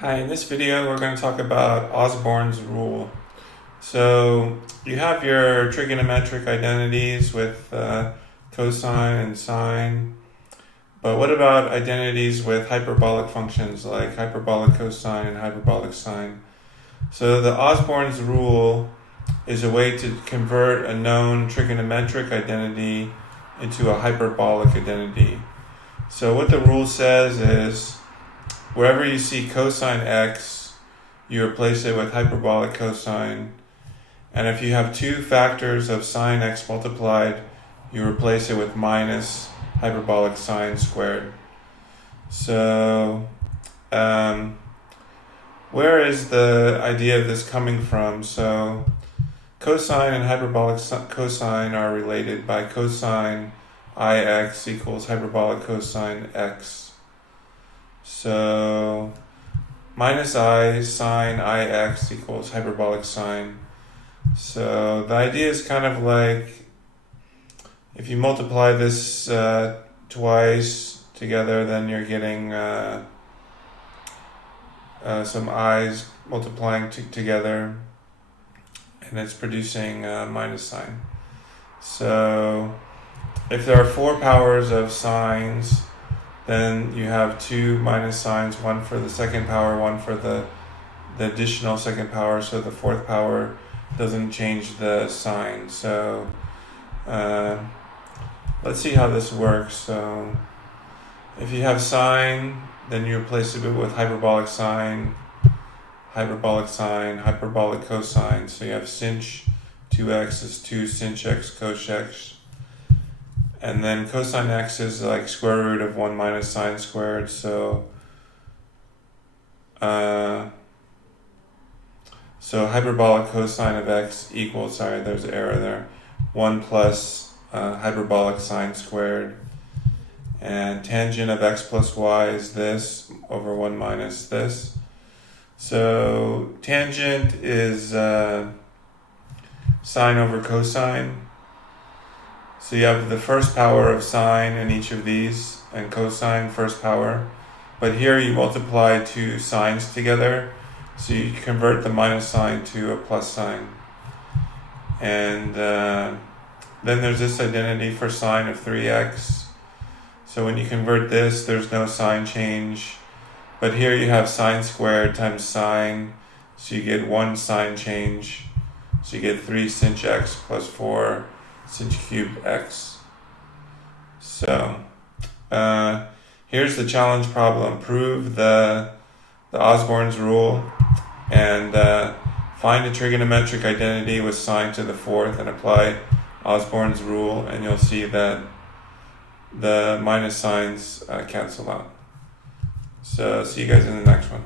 Hi, in this video we're going to talk about Osborn's rule. So you have your trigonometric identities with cosine and sine, but what about identities with hyperbolic functions like hyperbolic cosine and hyperbolic sine? So the Osborn's rule is a way to convert a known trigonometric identity into a hyperbolic identity. So what the rule says is, wherever you see cosine x, you replace it with hyperbolic cosine. And if you have two factors of sine x multiplied, you replace it with minus hyperbolic sine squared. So, where is the idea of this coming from? So, cosine and hyperbolic cosine are related by cosine ix equals hyperbolic cosine x. So minus I sine ix equals hyperbolic sine. So the idea is kind of like if you multiply this twice together, then you're getting some i's multiplying together, and it's producing minus sine. So if there are four powers of sines, then you have two minus signs, one for the second power, one for the additional second power, so the fourth power doesn't change the sign. So let's see how this works. So if you have sine, then you replace it with hyperbolic sine, hyperbolic cosine. So you have sinh 2x is 2 sinh x cos x. And then cosine x is like square root of 1 minus sine squared. So hyperbolic cosine of x equals, sorry, there's an error there, 1 plus hyperbolic sine squared. And tangent of x plus y is this over 1 minus this. So tangent is sine over cosine. So you have the first power of sine in each of these, and cosine first power. But here you multiply two sines together, so you convert the minus sign to a plus sign. And then there's this identity for sine of 3x. So when you convert this, there's no sign change. But here you have sine squared times sine, so you get one sign change. So you get 3 sinh x plus 4 sinh cubed x. So here's the challenge problem. Prove the Osborn's rule and find a trigonometric identity with sine to the fourth and apply Osborn's rule, and you'll see that the minus signs cancel out. So see you guys in the next one.